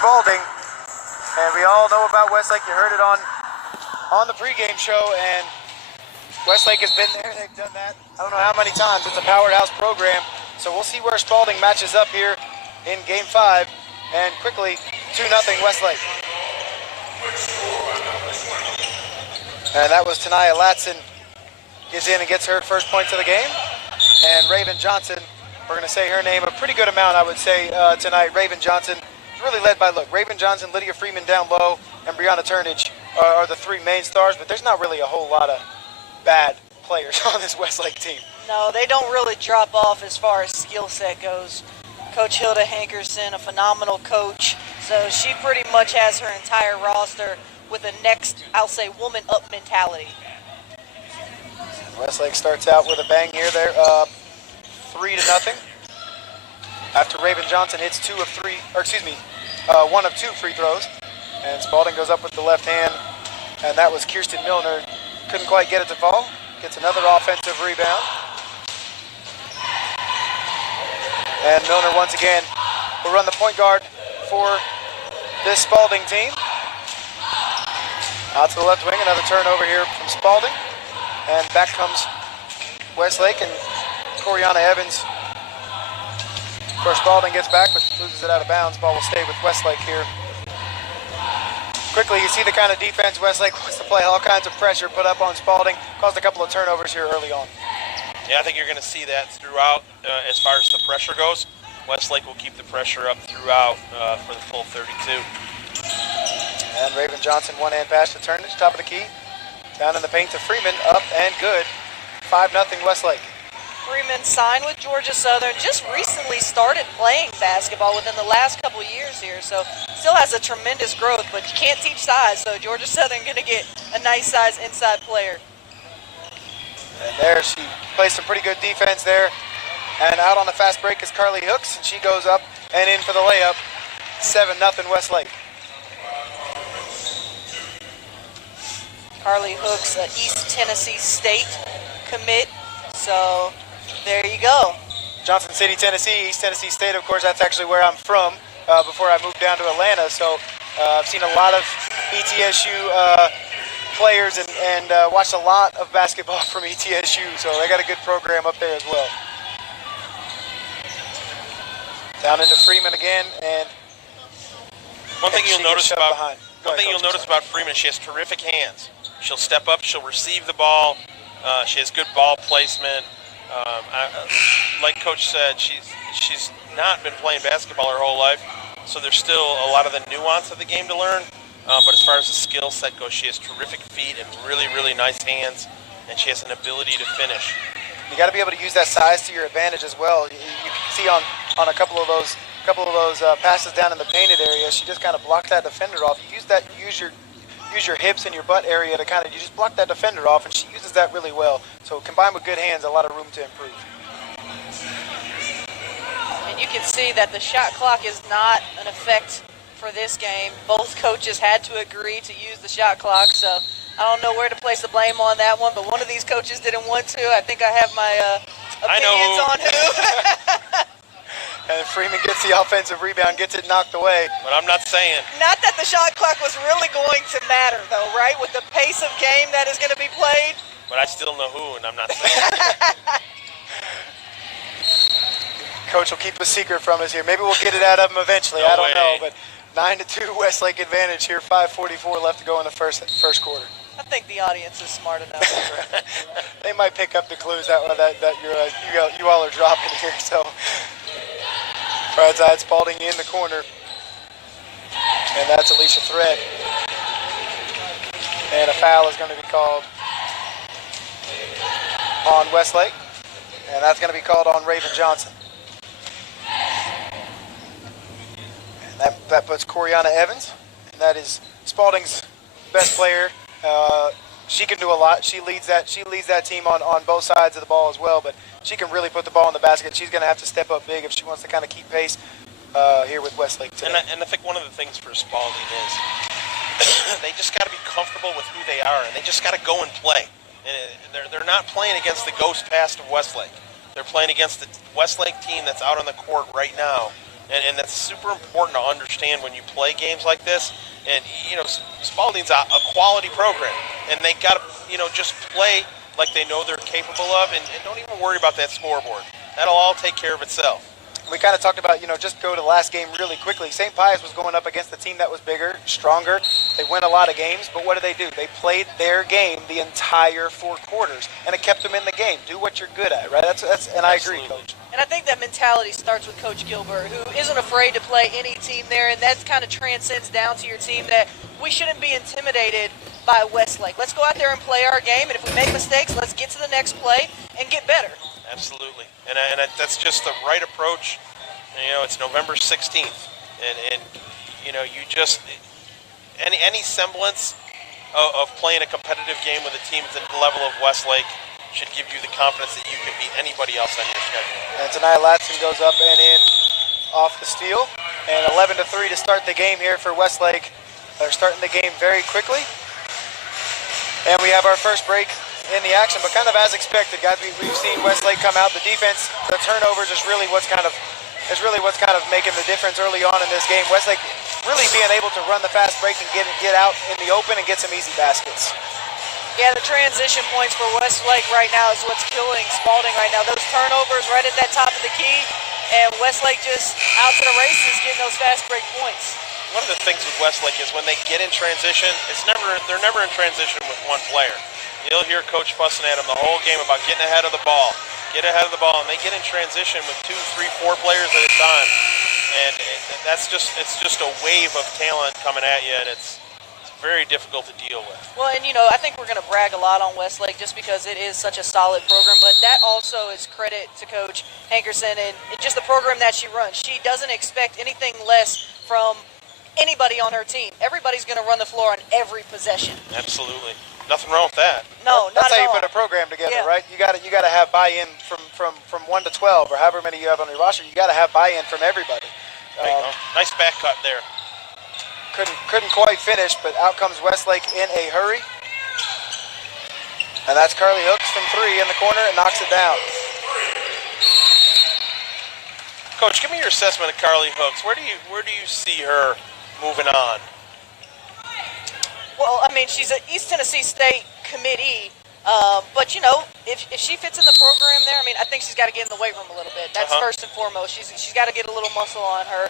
Spalding. And we all know about Westlake. You heard it on the pregame show, and Westlake has been there. They've done that I don't know how many times. It's a powerhouse program. So we'll see where Spalding matches up here in Game 5. And quickly, 2-0 Westlake. And that was Tanaya Latson. Gets in and gets her first points of the game. And Raven Johnson, we're going to say her name a pretty good amount, I would say, tonight. Raven Johnson is really led by, Raven Johnson, Lydia Freeman down low, and Brianna Turnage are the three main stars, but there's not really a whole lot of bad players on this Westlake team. No, they don't really drop off as far as skill set goes. Coach Hilda Hankerson, a phenomenal coach, so she pretty much has her entire roster with a next, I'll say, woman up mentality. Westlake starts out with a bang here. They're up 3-0. After Raven Johnson hits one of two free throws. And Spalding goes up with the left hand. And that was Kirsten Milner. Couldn't quite get it to fall. Gets another offensive rebound. And Milner once again will run the point guard for this Spalding team. Out to the left wing, another turnover here from Spalding. And back comes Westlake and Coriana Evans. Of course, Spalding gets back, but loses it out of bounds. Ball will stay with Westlake here. Quickly, you see the kind of defense Westlake wants to play. All kinds of pressure put up on Spalding. Caused a couple of turnovers here early on. Yeah, I think you're going to see that throughout as far as the pressure goes. Westlake will keep the pressure up throughout for the full 32. And Raven Johnson, one-hand pass to Turnage, top of the key. Down in the paint to Freeman, up and good. 5-0 Westlake. Freeman signed with Georgia Southern, just recently started playing basketball within the last couple years here, so still has a tremendous growth, but you can't teach size, so Georgia Southern going to get a nice size inside player. And there she plays some pretty good defense there. And out on the fast break is Carly Hooks, and she goes up and in for the layup. 7-0 Westlake. Carly Hooks, East Tennessee State commit, so there you go. Johnson City, Tennessee, East Tennessee State, of course, that's actually where I'm from before I moved down to Atlanta. So I've seen a lot of ETSU players and watched a lot of basketball from ETSU, so they got a good program up there as well. Down into Freeman again, and one thing you'll notice about Freeman, she has terrific hands. She'll step up, she'll receive the ball. She has good ball placement. Like Coach said, she's not been playing basketball her whole life, so there's still a lot of the nuance of the game to learn. But as far as the skill set goes, she has terrific feet and really, really nice hands, and she has an ability to finish. You got to be able to use that size to your advantage as well. You can see on a couple of those passes down in the painted area, she just kind of blocked that defender off. Use your hips and your butt area to you just block that defender off, and she uses that really well. So combined with good hands, a lot of room to improve. And you can see that the shot clock is not an effect for this game. Both coaches had to agree to use the shot clock, so I don't know where to place the blame on that one, but one of these coaches didn't want to. I think I have my opinions on who. And Freeman gets the offensive rebound, gets it knocked away. But I'm not saying. Not that the shot clock was really going to matter, though, right? With the pace of game that is going to be played. But I still know who, and I'm not saying. Coach will keep a secret from us here. Maybe we'll get it out of him eventually. I don't know. But 9-2 Westlake advantage here. 5:44 left to go in the first quarter. I think the audience is smart enough. They might pick up the clues that you all are dropping here. So. Right side, Spalding in the corner. And that's Alicia Thread. And a foul is going to be called on Westlake. And that's going to be called on Raven Johnson. And that puts Coriana Evans. And that is Spalding's best player. She can do a lot. She leads that team on both sides of the ball as well, but she can really put the ball in the basket. She's going to have to step up big if she wants to kind of keep pace here with Westlake today. And I think one of the things for Spalding is they just got to be comfortable with who they are, and they just got to go and play. And they're not playing against the ghost past of Westlake. They're playing against the Westlake team that's out on the court right now and that's super important to understand when you play games like this. And Spalding's a quality program, and they got to just play like they know they're capable of, and don't even worry about that scoreboard. That'll all take care of itself. We kind of talked about, just go to the last game really quickly. St. Pius was going up against a team that was bigger, stronger. They win a lot of games, but what do? They played their game the entire 4 quarters, and it kept them in the game. Do what you're good at, right? And I agree, Coach. And I think that mentality starts with Coach Gilbert, who isn't afraid to play any team there, and that kind of transcends down to your team that we shouldn't be intimidated by Westlake. Let's go out there and play our game, and if we make mistakes, let's get to the next play and get better. Absolutely, and that's just the right approach. It's November 16th, and you just any semblance of playing a competitive game with a team at the level of Westlake should give you the confidence that you can beat anybody else on your schedule. And tonight, Latson goes up and in off the steal, and 11-3 to start the game here for Westlake. They're starting the game very quickly, and we have our first break in the action, but kind of as expected, guys. We've seen Westlake come out. The defense, the turnovers is really what's kind of making the difference early on in this game. Westlake really being able to run the fast break and get out in the open and get some easy baskets. Yeah, the transition points for Westlake right now is what's killing Spalding right now. Those turnovers right at that top of the key, and Westlake just out to the races getting those fast break points. One of the things with Westlake is when they get in transition, they're never in transition with one player. You'll hear Coach fussing at them the whole game about getting ahead of the ball. Get ahead of the ball, and they get in transition with 2, 3, 4 players at a time, and it's just a wave of talent coming at you, and it's very difficult to deal with. Well, and I think we're going to brag a lot on Westlake just because it is such a solid program, but that also is credit to Coach Hankerson and just the program that she runs. She doesn't expect anything less from anybody on her team. Everybody's going to run the floor on every possession. Absolutely. Nothing wrong with that. No, that's not how at you all. put a program together, Yeah. right? You got to have buy-in from 1 to 12 or however many you have on your roster. You got to have buy-in from everybody. There you go. Nice back cut there. Couldn't quite finish, but out comes Westlake in a hurry, and that's Carly Hooks from 3 in the corner and knocks it down. Coach, give me your assessment of Carly Hooks. Where do you see her moving on? Well, I mean, she's an East Tennessee State committee, but if she fits in the program there, I mean, I think she's got to get in the weight room a little bit. That's first and foremost. She's got to get a little muscle on her.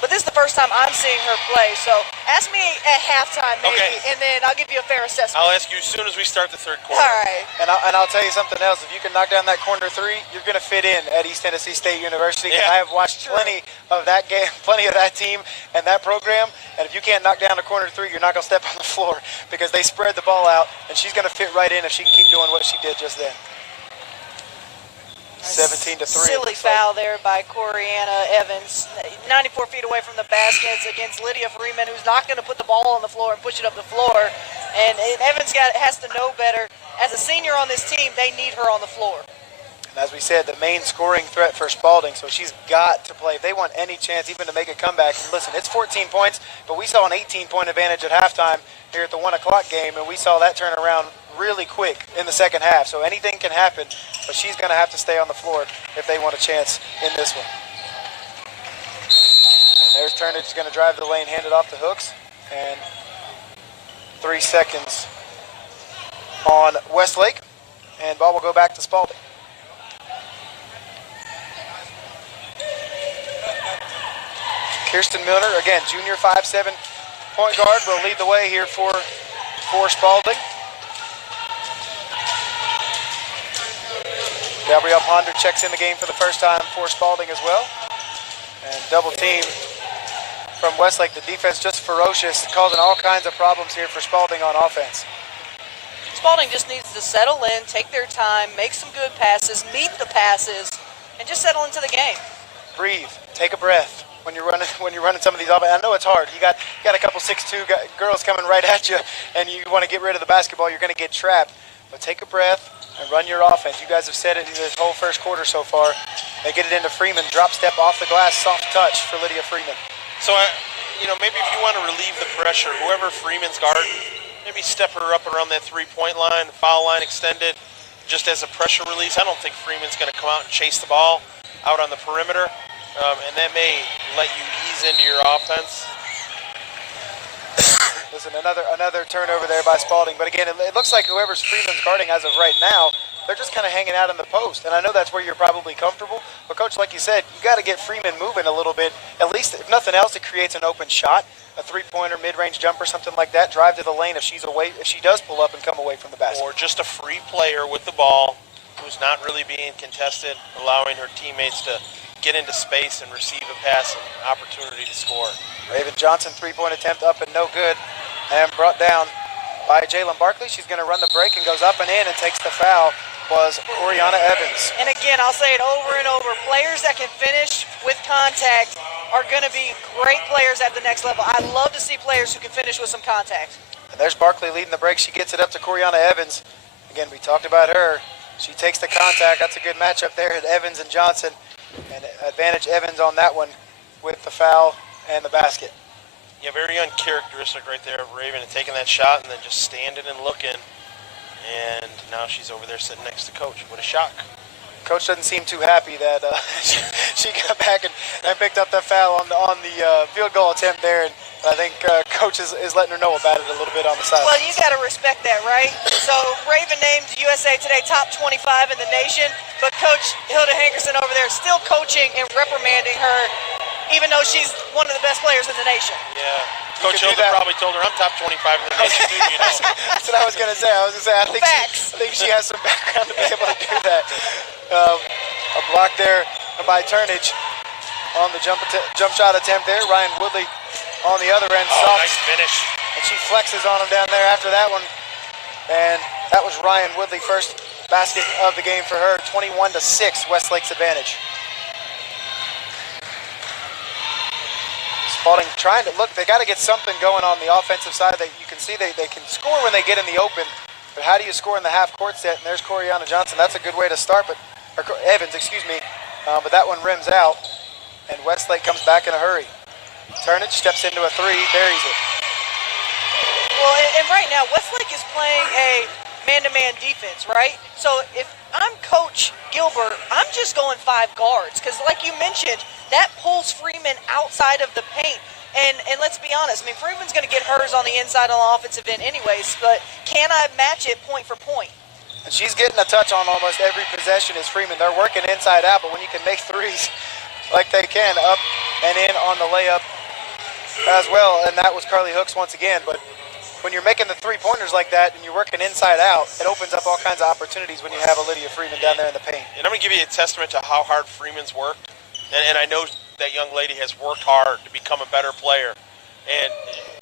But this is the first time I'm seeing her play, so ask me at halftime maybe, and then I'll give you a fair assessment. I'll ask you as soon as we start the third quarter. All right. And I'll tell you something else. If you can knock down that corner 3, you're going to fit in at East Tennessee State University. Yeah. I have watched plenty of that game, plenty of that team and that program. And if you can't knock down a corner 3, you're not going to step on the floor because they spread the ball out, and she's going to fit right in if she can keep doing what she did just then. 17-3. Silly foul there by Coriana Evans, 94 feet away from the baskets against Lydia Freeman, who's not going to put the ball on the floor and push it up the floor. And Evans has to know better. As a senior on this team, they need her on the floor. And as we said, the main scoring threat for Spalding, so she's got to play. If they want any chance even to make a comeback, and listen, it's 14 points, but we saw an 18-point advantage at halftime here at the 1 o'clock game, and we saw that turn around really quick in the second half. So anything can happen, but she's going to have to stay on the floor if they want a chance in this one. And there's Turnage going to drive the lane, hand it off to Hooks, and 3 seconds on Westlake, and ball will go back to Spalding. Kirsten Milner, again, junior 5'7" point guard, will lead the way here for Spalding. Gabrielle Ponder checks in the game for the first time for Spalding as well. And double team from Westlake. The defense just ferocious, causing all kinds of problems here for Spalding on offense. Spalding just needs to settle in, take their time, make some good passes, meet the passes, and just settle into the game. Breathe, take a breath when you're running some of these offense. I know it's hard. You got a couple 6'2" girls coming right at you, and you want to get rid of the basketball. You're going to get trapped. But take a breath and run your offense. You guys have said it this whole first quarter so far. They get it into Freeman. Drop step off the glass, soft touch for Lydia Freeman. So, maybe if you want to relieve the pressure, whoever Freeman's guarding, maybe step her up around that three-point line, the foul line extended, just as a pressure release. I don't think Freeman's going to come out and chase the ball out on the perimeter. and that may let you ease into your offense. Listen, another turnover there by Spalding. But again, it looks like whoever's Freeman's guarding as of right now, they're just kind of hanging out in the post. And I know that's where you're probably comfortable. But, Coach, like you said, you got to get Freeman moving a little bit. At least, if nothing else, it creates an open shot, a three-pointer, mid-range jumper, something like that. Drive to the lane if she's away, if she does pull up and come away from the basket. Or just a free player with the ball who's not really being contested, allowing her teammates to get into space and receive a pass and opportunity to score. Raven Johnson, three-point attempt up and no good. And brought down by Jalen Barkley. She's going to run the break and goes up and in and takes the foul. Was Oriana Evans. And again, I'll say it over and over. Players that can finish with contact are going to be great players at the next level. I love to see players who can finish with some contact. And there's Barkley leading the break. She gets it up to Coriana Evans. Again, we talked about her. She takes the contact. That's a good matchup there at Evans and Johnson. And advantage Evans on that one with the foul and the basket. Yeah, very uncharacteristic right there of Raven taking that shot and then just standing and looking. And now she's over there sitting next to Coach. What a shock. Coach doesn't seem too happy that she got back and picked up that foul on the field goal attempt there. And I think Coach is letting her know about it a little bit on the side. Well, you got to respect that, right? So Raven named USA Today top 25 in the nation, but Coach Hilda Hankerson over there still coaching and reprimanding her, even though she's one of the best players in the nation. Yeah. Coach Hilda probably told her, I'm top 25 in the nation, too, you know. That's what I was going to say. I think she has some background to be able to do that. A block there by Turnage on the jump shot attempt there. Ryan Woodley on the other end. Oh, nice finish. And she flexes on him down there after that one. And that was Ryan Woodley, first basket of the game for her. 21-6, Westlake's advantage. Spalding trying to look. They got to get something going on the offensive side. That you can see they can score when they get in the open. But how do you score in the half-court set? And there's Coriana Johnson. That's a good way to start. But Evans, excuse me. But that one rims out. And Westlake comes back in a hurry. Turnage steps into a three, buries it. Well, and right now, Westlake is playing a man-to-man defense, right? So if I'm Coach Gilbert, I'm just going 5 guards. Because like you mentioned, that pulls Freeman outside of the paint. And let's be honest, I mean, Freeman's going to get hers on the inside on the offensive end anyways, but can I match it point for point? And she's getting a touch on almost every possession as Freeman. They're working inside out, but when you can make threes like they can, up and in on the layup as well, and that was Carly Hooks once again. But when you're making the three-pointers like that and you're working inside out, it opens up all kinds of opportunities when you have a Lydia Freeman down there in the paint. And I'm going to give you a testament to how hard Freeman's worked. And I know that young lady has worked hard to become a better player. And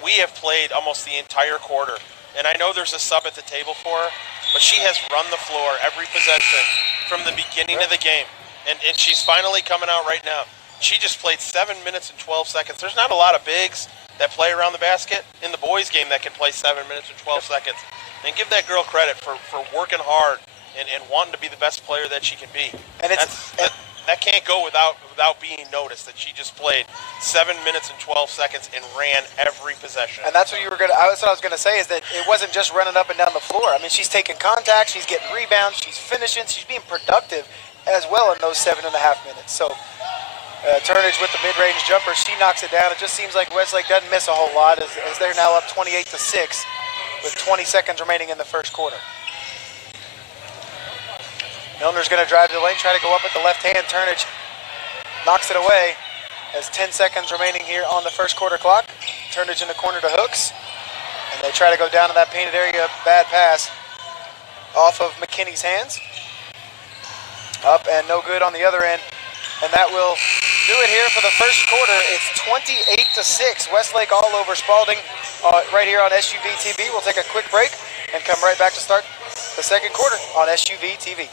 we have played almost the entire quarter. And I know there's a sub at the table for her, but she has run the floor every possession from the beginning of the game. And she's finally coming out right now. She just played 7 minutes and 12 seconds. There's not a lot of bigs that play around the basket in the boys' game that can play 7 minutes and 12 seconds. And give that girl credit for working hard and wanting to be the best player that she can be. And that can't go without being noticed, that she just played 7 minutes and 12 seconds and ran every possession. And that's what that's what I was gonna say, is that it wasn't just running up and down the floor. I mean, she's taking contact, she's getting rebounds, she's finishing, she's being productive as well in those 7.5 minutes. So Turnage with the mid-range jumper, she knocks it down. It just seems like Westlake doesn't miss a whole lot as they're now up 28-6 with 20 seconds remaining in the first quarter. Milner's going to drive to the lane, try to go up with the left hand. Turnage knocks it away as 10 seconds remaining here on the first quarter clock. Turnage in the corner to Hooks. And they try to go down to that painted area. Bad pass off of McKinney's hands. Up and no good on the other end. And that will do it here for the first quarter. It's 28-6. Westlake all over Spalding right here on SUV TV. We'll take a quick break and come right back to start the second quarter on SUV TV.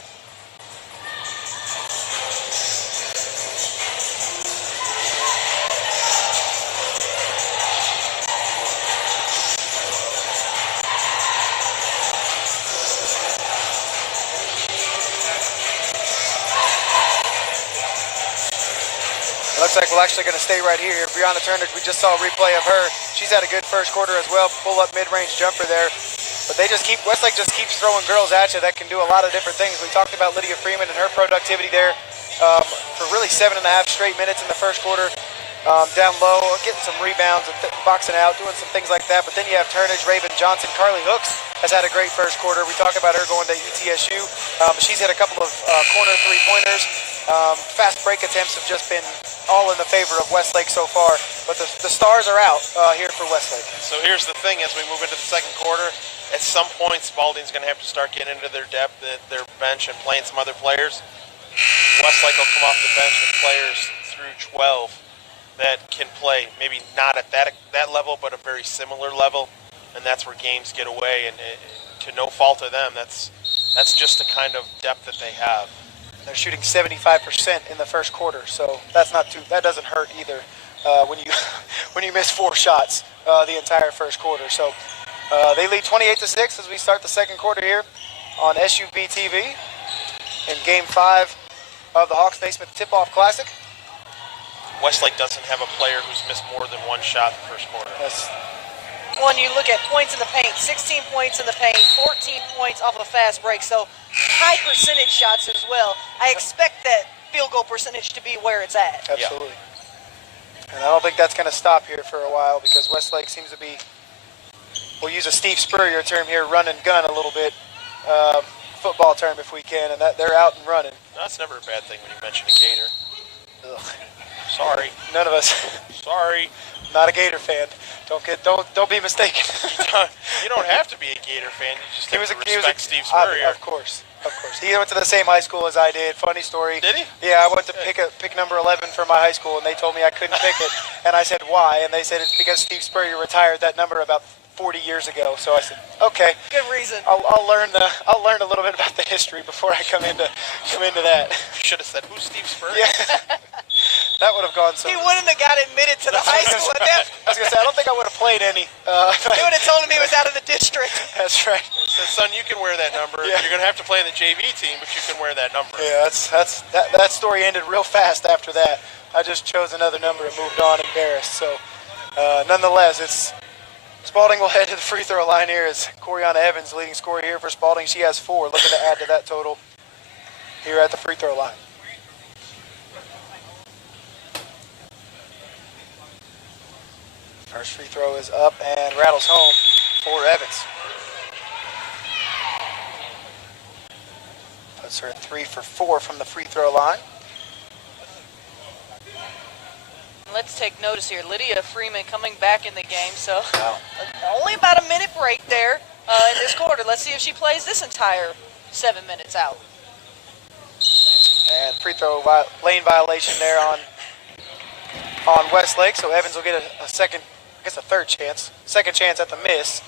Looks like we're actually going to stay right here. Brianna Turnage, we just saw a replay of her. She's had a good first quarter as well. Pull up mid-range jumper there. But Westlake just keeps throwing girls at you that can do a lot of different things. We talked about Lydia Freeman and her productivity there. for really 7.5 straight minutes in the first quarter. Down low, getting some rebounds and boxing out, doing some things like that. But then you have Turnage, Raven Johnson, Carly Hooks has had a great first quarter. We talk about her going to ETSU. She's hit a couple of corner three-pointers. Fast break attempts have just been all in the favor of Westlake so far. But the stars are out here for Westlake. So here's the thing: as we move into the second quarter, at some point Spalding's going to have to start getting into their depth, their bench, and playing some other players. Westlake will come off the bench with players through 12 that can play, maybe not at that level, but a very similar level, and that's where games get away. And to no fault of them, that's just the kind of depth that they have. They're shooting 75% in the first quarter, so that doesn't hurt either when you miss 4 shots the entire first quarter. So they lead 28-6 as we start the second quarter here on SUV TV in Game 5 of the Hawks Naismith Tip-Off Classic. Westlake doesn't have a player who's missed more than 1 shot in the first quarter. Yes. When you look at points in the paint, 16 points in the paint, 14 points off a fast break, so high percentage shots as well. I expect that field goal percentage to be where it's at. Absolutely. Yeah. And I don't think that's going to stop here for a while because Westlake seems to be, we'll use a Steve Spurrier term here, run and gun a little bit, football term if we can, and that they're out and running. No, that's never a bad thing when you mention a Gator. Ugh. Sorry. None of us. Sorry. Not a Gator fan. Don't be mistaken. You don't have to be a Gator fan. You just have to respect Steve Spurrier. Of course. He went to the same high school as I did. Funny story. Did he? Yeah, I went to pick number 11 for my high school, and they told me I couldn't pick it. And I said, why? And they said it's because Steve Spurrier retired that number about 40 years ago. So I said, okay. Good reason. I'll learn a little bit about the history before I come into that. You should have said, who's Steve Spurrier? Yeah. That would have gone so. He wouldn't have got admitted to the high school at that. I was going to say, I don't think I would have played any. They would have told him he was out of the district. That's right. He said, son, you can wear that number. Yeah. You're going to have to play in the JV team, but you can wear that number. Yeah, that story ended real fast after that. I just chose another number and moved on embarrassed. So, nonetheless, Spalding will head to the free throw line here as Coriana Evans, leading scorer here for Spalding. She has 4, looking to add to that total here at the free throw line. First free throw is up and rattles home for Evans. Puts her 3 for 4 from the free throw line. Let's take notice here. Lydia Freeman coming back in the game, so Wow. only about a minute break there in this quarter. Let's see if she plays this entire 7 minutes out. And free throw lane violation there on Westlake, so Evans will get a second, I guess a third chance, second chance at the miss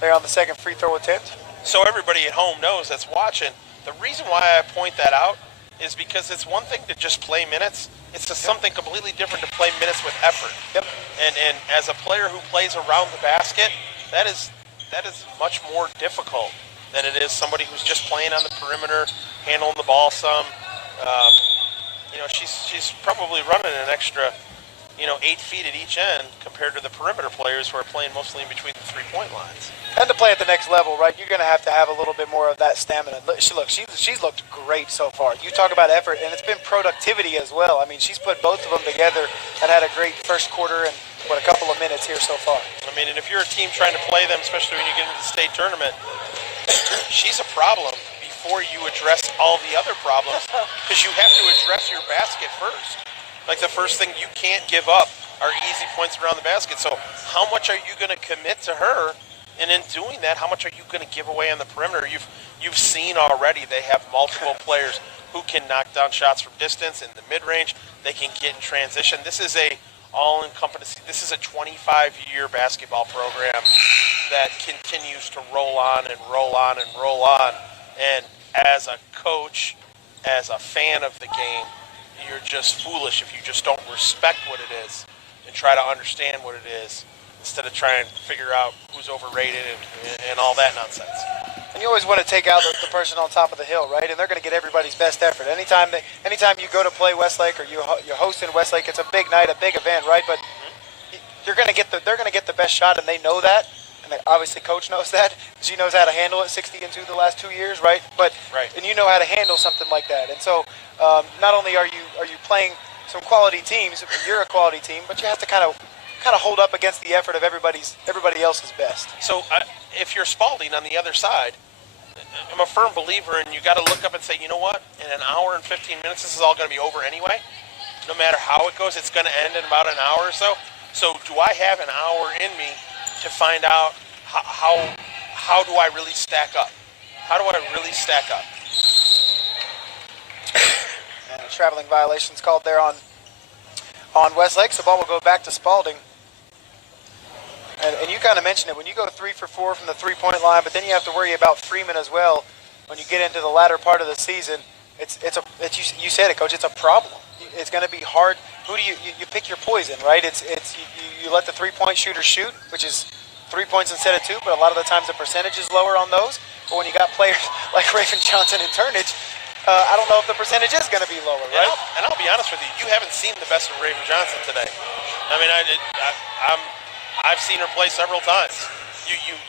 there on the second free throw attempt. So everybody at home knows that's watching. The reason why I point that out is because it's one thing to just play minutes. It's just something completely different to play minutes with effort. Yep. And as a player who plays around the basket, that is much more difficult than it is somebody who's just playing on the perimeter, handling the ball some. She's probably running an extra, 8 feet at each end compared to the perimeter players who are playing mostly in between the three-point lines. And to play at the next level, right, you're going to have a little bit more of that stamina. She's looked great so far. You talk about effort, and it's been productivity as well. I mean, she's put both of them together and had a great first quarter and, a couple of minutes here so far. I mean, and if you're a team trying to play them, especially when you get into the state tournament, she's a problem before you address all the other problems because you have to address your basket first. Like the first thing you can't give up are easy points around the basket. So how much are you going to commit to her? And in doing that, how much are you going to give away on the perimeter? You've seen already they have multiple players who can knock down shots from distance in the mid-range. They can get in transition. This is a all-encompassing. This is a 25-year basketball program that continues to roll on and roll on and roll on. And as a coach, as a fan of the game, you're just foolish if you just don't respect what it is and try to understand what it is instead of trying to figure out who's overrated and all that nonsense. And you always want to take out the person on top of the hill, right? And they're going to get everybody's best effort. Anytime you go to play Westlake or you're hosting Westlake, it's a big night, a big event, right? But they're going to get the best shot, and they know that. and obviously Coach knows that. She knows how to handle it 60-2 the last 2 years, right? And you know how to handle something like that. And so not only are you playing some quality teams, you're a quality team, but you have to kind of hold up against the effort of everybody else's best. So if you're Spalding on the other side, I'm a firm believer, and you got to look up and say, you know what? In an hour and 15 minutes, this is all going to be over anyway. No matter how it goes, it's going to end in about an hour or so. So do I have an hour in me to find out how do I really stack up? How do I really stack up? And a traveling violation's called there on Westlake, so ball will go back to Spalding. And you kind of mentioned it, when you go 3 for 4 from the three-point line, but then you have to worry about Freeman as well when you get into the latter part of the season. You said it, Coach, it's a problem. It's going to be hard. Who do you pick your poison, right? You let the three-point shooter shoot, which is 3 points instead of 2, but a lot of the times the percentage is lower on those. But when you got players like Raven Johnson and Turnage, I don't know if the percentage is going to be lower, right? And I'll be honest with you, you haven't seen the best of Raven Johnson today. I mean, I've seen her play several times.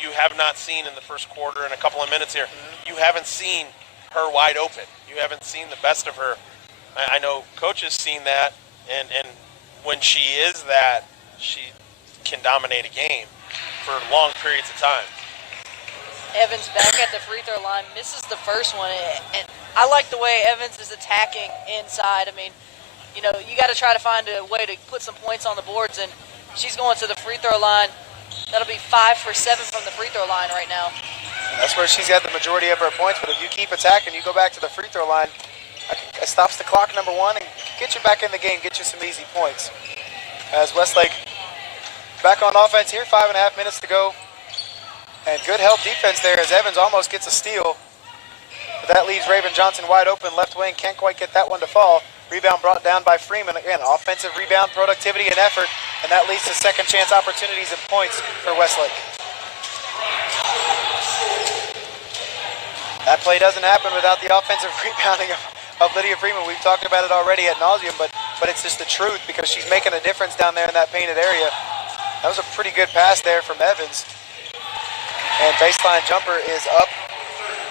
You have not seen in the first quarter and a couple of minutes here. You haven't seen her wide open. You haven't seen the best of her. I know Coach has seen that, and when she is that, she can dominate a game for long periods of time. Evans back at the free throw line, misses the first one, and I like the way Evans is attacking inside. I mean, you got to try to find a way to put some points on the boards, and she's going to the free throw line. That'll be 5 for 7 from the free throw line right now. And that's where she's got the majority of her points, but if you keep attacking, you go back to the free throw line, it stops the clock, number one, and get you back in the game, get you some easy points. As Westlake back on offense here, 5.5 minutes to go. And good help defense there as Evans almost gets a steal. But that leaves Raven Johnson wide open, left wing, can't quite get that one to fall. Rebound brought down by Freeman. Again, offensive rebound, productivity, and effort. And that leads to second chance opportunities and points for Westlake. That play doesn't happen without the offensive rebounding of Lydia Freeman. We've talked about it already at nauseum, but it's just the truth because she's making a difference down there in that painted area. That was a pretty good pass there from Evans. And baseline jumper is up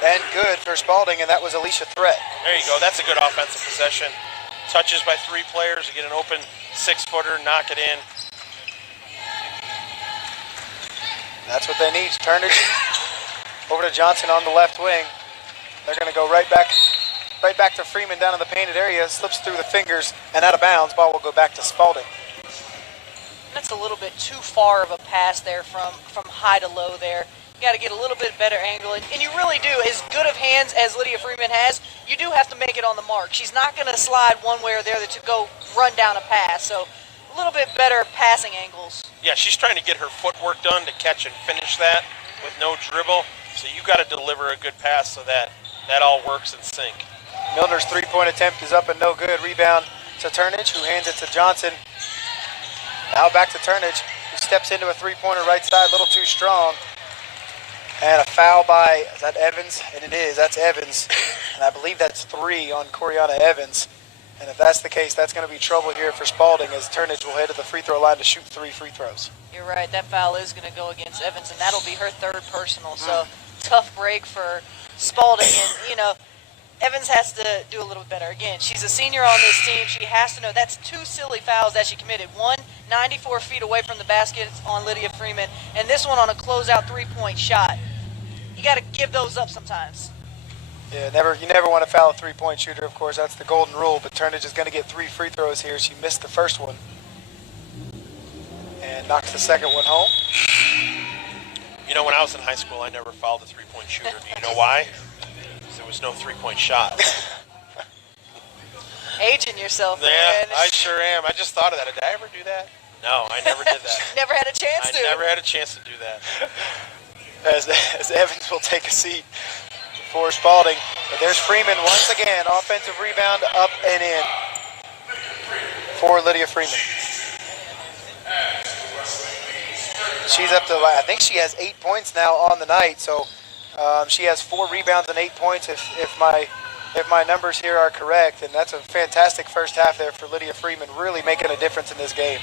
and good for Spalding, and that was Alicia Threat. There you go. That's a good offensive possession. Touches by 3 players to get an open 6-footer, knock it in. That's what they need. Turnage over to Johnson on the left wing. They're going to go right back to Freeman down in the painted area. Slips through the fingers and out of bounds. Ball will go back to Spalding. That's a little bit too far of a pass there from high to low there. You got to get a little bit better angle. And you really do. As good of hands as Lydia Freeman has, you do have to make it on the mark. She's not going to slide one way or the other to go run down a pass. So a little bit better passing angles. Yeah, she's trying to get her footwork done to catch and finish that with no dribble. So you got to deliver a good pass so that all works in sync. Milner's three-point attempt is up and no good. Rebound to Turnage, who hands it to Johnson. Now back to Turnage, who steps into a three-pointer right side, a little too strong. And a foul by, is that Evans? And it is, that's Evans. And I believe that's 3 on Coriana Evans. And if that's the case, that's going to be trouble here for Spalding as Turnage will head to the free throw line to shoot 3 free throws. You're right, that foul is going to go against Evans, and that'll be her 3rd personal. So tough break for Spalding. And, Evans has to do a little bit better. Again, she's a senior on this team. She has to know that's 2 silly fouls that she committed. One, 94 feet away from the basket on Lydia Freeman, and this one on a closeout 3-point shot. You got to give those up sometimes. Yeah, you never want to foul a three-point shooter, of course. That's the golden rule, but Turnage is going to get 3 free throws here. She missed the first one and knocks the second one home. When I was in high school, I never fouled a 3-point shooter. Do you know why? Because there was no 3-point shot. Aging yourself, yeah, man. I sure am. I just thought of that. Did I ever do that? No, I never did that. Never had a chance to. I never had a chance to do that. As Evans will take a seat for Spalding. But there's Freeman once again. Offensive rebound up and in for Lydia Freeman. She's up to, I think she has 8 points now on the night. So she has 4 rebounds and 8 points if my numbers here are correct. And that's a fantastic first half there for Lydia Freeman, really making a difference in this game.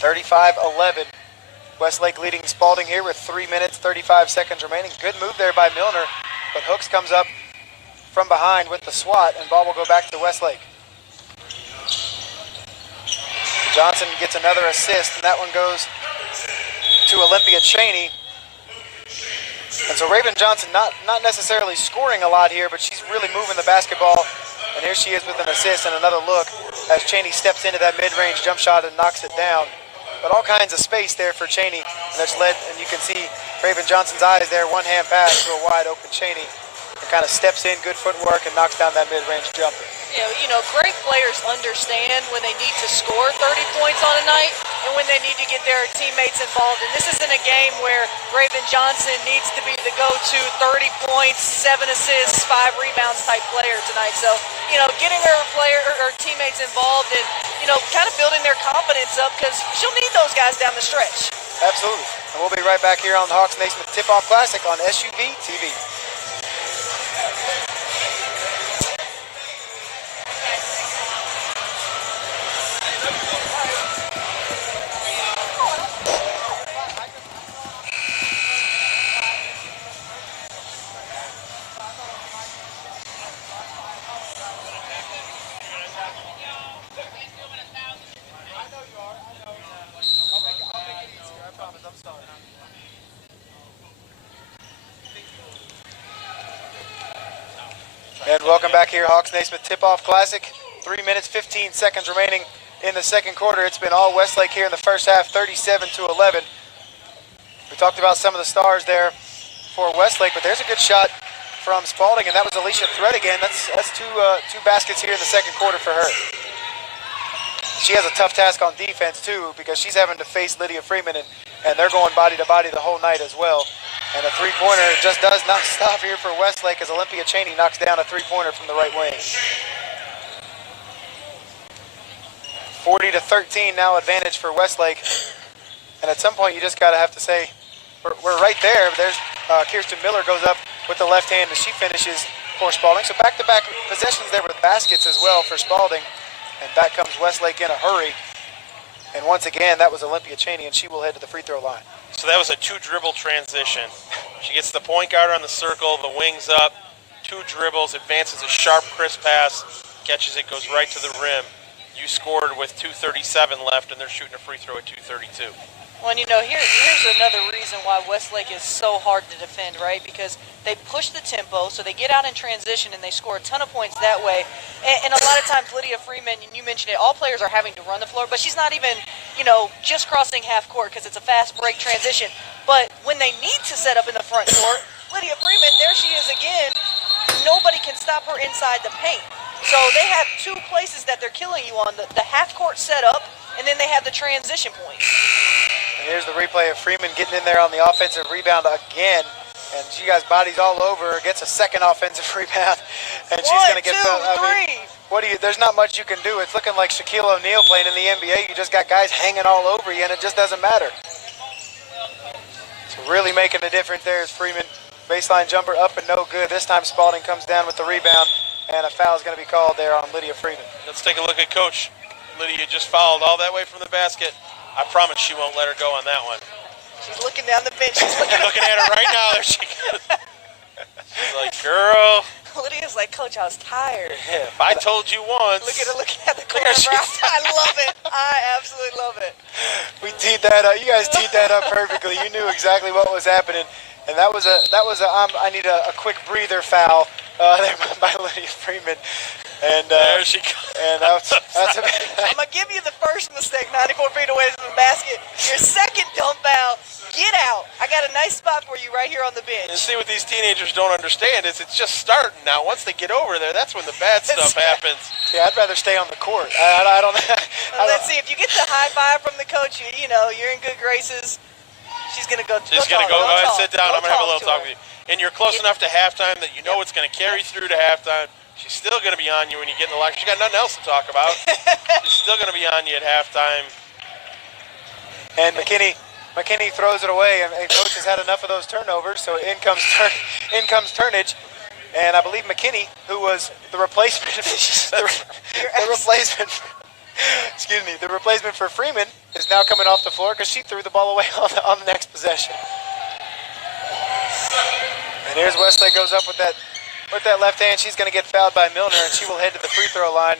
35-11 Westlake leading Spalding here with 3 minutes, 35 seconds remaining. Good move there by Milner, but Hooks comes up from behind with the swat, and ball will go back to Westlake. Johnson gets another assist, and that one goes to Olympia Cheney. And so Raven Johnson not necessarily scoring a lot here, but she's really moving the basketball. And here she is with an assist and another look as Cheney steps into that mid-range jump shot and knocks it down. But all kinds of space there for Cheney. And that's led, and you can see Raven Johnson's eyes there, one-hand pass to a wide-open Cheney. And kind of steps in, good footwork, and knocks down that mid-range jumper. You know, great players understand when they need to score 30 points on a night and when they need to get their teammates involved. And this isn't a game where Raven Johnson needs to be the go-to 30 points, 7 assists, 5 rebounds type player tonight. So, you know, getting her teammates involved and, you know, kind of building their confidence up because she'll need those guys down the stretch. Absolutely. And we'll be right back here on the Hawks Naismith Tip-Off Classic on SUV TV. And welcome back here, Hawks Naismith Tip-Off Classic. 3 minutes, 15 seconds remaining in the second quarter. It's been all Westlake here in the first half, 37-11. We talked about some of the stars there for Westlake, but there's a good shot from Spalding, and that was Alicia Thread again. That's two baskets here in the second quarter for her. She has a tough task on defense, too, because she's having to face Lydia Freeman, and they're going body to body the whole night as well. And a three-pointer just does not stop here for Westlake as Olympia Cheney knocks down a three-pointer from the right wing. 40-13 now advantage for Westlake. And at some point you just got to have to say, we're right there. There's Kirsten Miller goes up with the left hand and she finishes for Spalding. So back-to-back possessions there with baskets as well for Spalding. And back comes Westlake in a hurry. And once again, that was Olympia Cheney, and she will head to the free throw line. So that was a 2-dribble transition. She gets the point guard on the circle, the wings up, 2 dribbles, advances a sharp, crisp pass, catches it, goes right to the rim. You scored with 2:37 left, and they're shooting a free throw at 2:32. Well, you know, here's another reason why Westlake is so hard to defend, right? Because they push the tempo, so they get out in transition and they score a ton of points that way. And a lot of times, Lydia Freeman, you mentioned it, all players are having to run the floor, but she's not even, you know, just crossing half court because it's a fast break transition. But when they need to set up in the front court, Lydia Freeman, there she is again. Nobody can stop her inside the paint. So they have 2 places that they're killing you on, the half court setup, and then they have the transition point. And here's the replay of Freeman getting in there on the offensive rebound again. And she got bodies all over her, gets a second offensive rebound. And she's going to get 1, 2, 3. There's not much you can do. It's looking like Shaquille O'Neal playing in the NBA. You just got guys hanging all over you, and it just doesn't matter. So really making a difference there is Freeman. Baseline jumper up and no good. This time Spalding comes down with the rebound, and a foul is going to be called there on Lydia Freeman. Let's take a look at Coach. Lydia just fouled all that way from the basket. I promise she won't let her go on that one. She's looking down the bench. She's looking at her right now. There she goes. She's like, girl. Lydia's like, Coach, I was tired. Yeah, if I told you once. Look at her looking at the corner. I love it. I absolutely love it. We teed that up. You guys teed that up perfectly. You knew exactly what was happening. And that was a I need a quick breather foul there by Lydia Freeman. And there she goes. And that's I'm gonna give you the first mistake, 94 feet away from the basket. Your second dump out, get out. I got a nice spot for you right here on the bench. And see what these teenagers don't understand is it's just starting now. Once they get over there, that's when the bad stuff happens. Yeah, I'd rather stay on the court. I don't. Let's see if you get the high five from the coach. You know you're in good graces. She's gonna go. She's gonna go ahead and sit down. I'm gonna have a little talk with you. And you're close enough to halftime that you know it's gonna carry through to halftime. She's still going to be on you when you get in the locker. She's got nothing else to talk about. She's still going to be on you at halftime. And McKinney throws it away, and Coach has had enough of those turnovers, so in comes Turnage. And I believe McKinney, who was the replacement, excuse me, the replacement for Freeman is now coming off the floor because she threw the ball away on the next possession. And here's Westlake goes up with that left hand. She's going to get fouled by Milner, and she will head to the free throw line.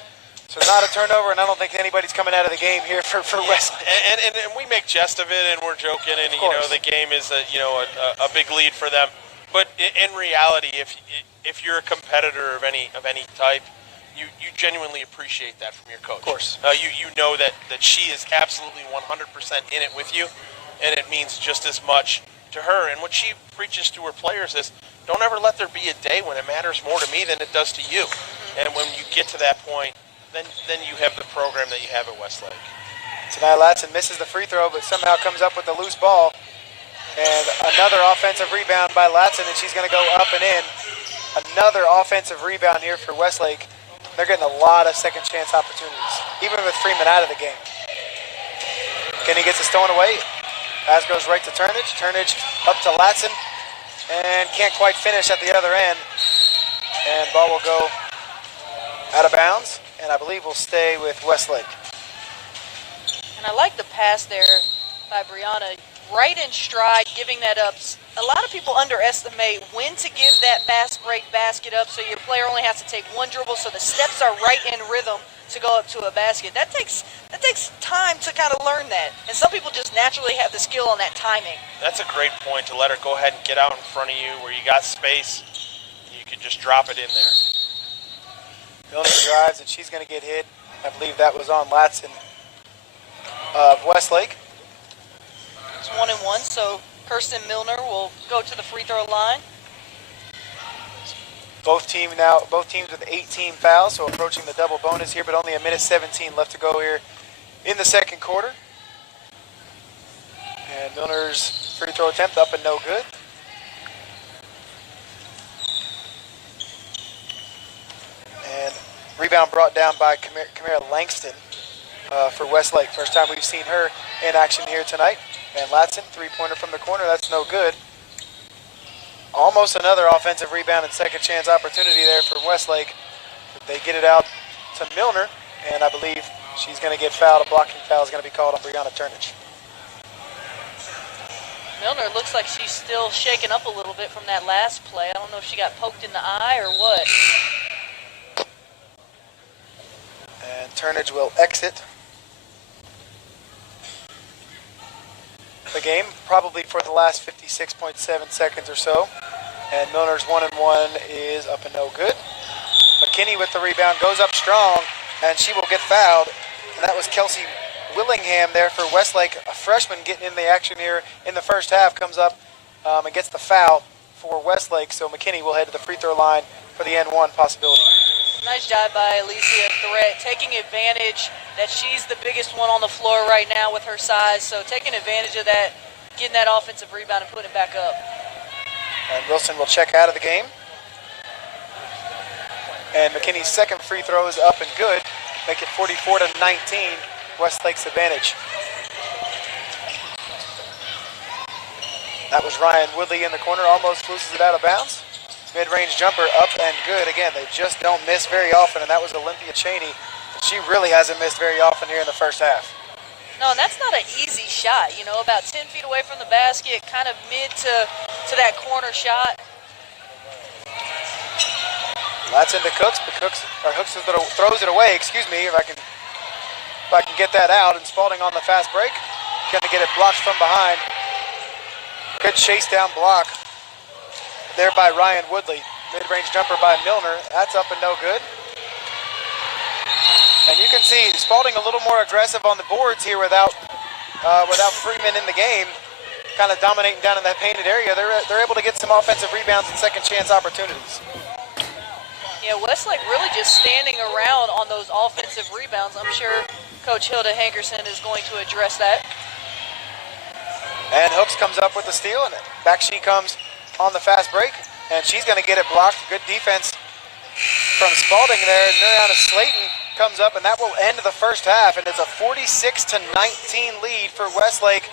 So not a turnover, and I don't think anybody's coming out of the game here for Westlake. And we make jest of it, and we're joking, and the game is a big lead for them. But in reality, if you're a competitor of any type, you genuinely appreciate that from your coach. Of course. You know that she is absolutely 100% in it with you, and it means just as much to her. And what she preaches to her players is, don't ever let there be a day when it matters more to me than it does to you. And when you get to that point, then you have the program that you have at Westlake. Tonight Latson misses the free throw, but somehow comes up with the loose ball. And another offensive rebound by Latson, and she's going to go up and in. Another offensive rebound here for Westlake. They're getting a lot of second chance opportunities, even with Freeman out of the game. Kenny gets it stolen away. Pass goes right to Turnage. Turnage up to Latson, and can't quite finish at the other end. And ball will go out of bounds, and I believe will stay with Westlake. And I like the pass there by Brianna, right in stride, giving that up. A lot of people underestimate when to give that fast break basket up, so your player only has to take one dribble, so the steps are right in rhythm to go up to a basket. That takes time to kind of learn that, and some people just naturally have the skill on that timing. That's a great point, to let her go ahead and get out in front of you where you got space, and you can just drop it in there. Milner drives, and she's going to get hit. I believe that was on Latson of Westlake. It's 1-1, so Kirsten Milner will go to the free throw line. Both teams with 18 fouls, so approaching the double bonus here, but only a minute 17 left to go here in the second quarter. And Milner's free throw attempt up and no good. And rebound brought down by Kamara Langston for Westlake. First time we've seen her in action here tonight. And Latson, three-pointer from the corner, that's no good. Almost another offensive rebound and second chance opportunity there for Westlake. They get it out to Milner, and I believe she's going to get fouled. A blocking foul is going to be called on Brianna Turnage. Milner looks like she's still shaken up a little bit from that last play. I don't know if she got poked in the eye or what. And Turnage will exit the game, probably for the last 56.7 seconds or so. And Milner's 1-1 is up and no good. McKinney with the rebound goes up strong, and she will get fouled. And that was Kelsey Willingham there for Westlake, a freshman getting in the action here in the first half, comes up and gets the foul for Westlake. So McKinney will head to the free throw line for the N1 possibility. Nice job by Alicia Threat, taking advantage that she's the biggest one on the floor right now with her size. So taking advantage of that, getting that offensive rebound and putting it back up. And Wilson will check out of the game. And McKinney's second free throw is up and good. Make it 44-19, Westlake's advantage. That was Ryan Woodley in the corner, almost loses it out of bounds. Mid-range jumper up and good. Again, they just don't miss very often, and that was Olympia Cheney. She really hasn't missed very often here in the first half. No, and that's not an easy shot. You know, about 10 feet away from the basket, kind of mid to that corner shot. Latson to Cooks, but Hooks throws it away. Excuse me, if I can get that out. And Spalding on the fast break, going to get it blocked from behind. Good chase down block there by Ryan Woodley. Mid-range jumper by Milner. That's up and no good. And you can see Spalding a little more aggressive on the boards here without Freeman in the game, kind of dominating down in that painted area. They're able to get some offensive rebounds and second chance opportunities. Yeah, Westlake really just standing around on those offensive rebounds. I'm sure Coach Hilda Hankerson is going to address that. And Hooks comes up with the steal, and back she comes on the fast break, and she's going to get it blocked. Good defense from Spalding there. Mariana Slayton comes up, and that will end the first half, and it's a 46-19 lead for Westlake.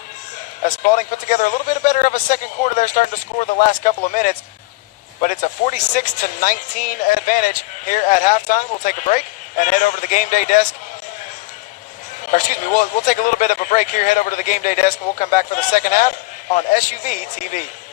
As Spalding put together a little bit better of a second quarter, they're starting to score the last couple of minutes. But it's a 46-19 advantage here at halftime. We'll take a break and head over to the game day desk or excuse me, we'll take a little bit of a break here, head over to the game day desk, and we'll come back for the second half on SUV TV.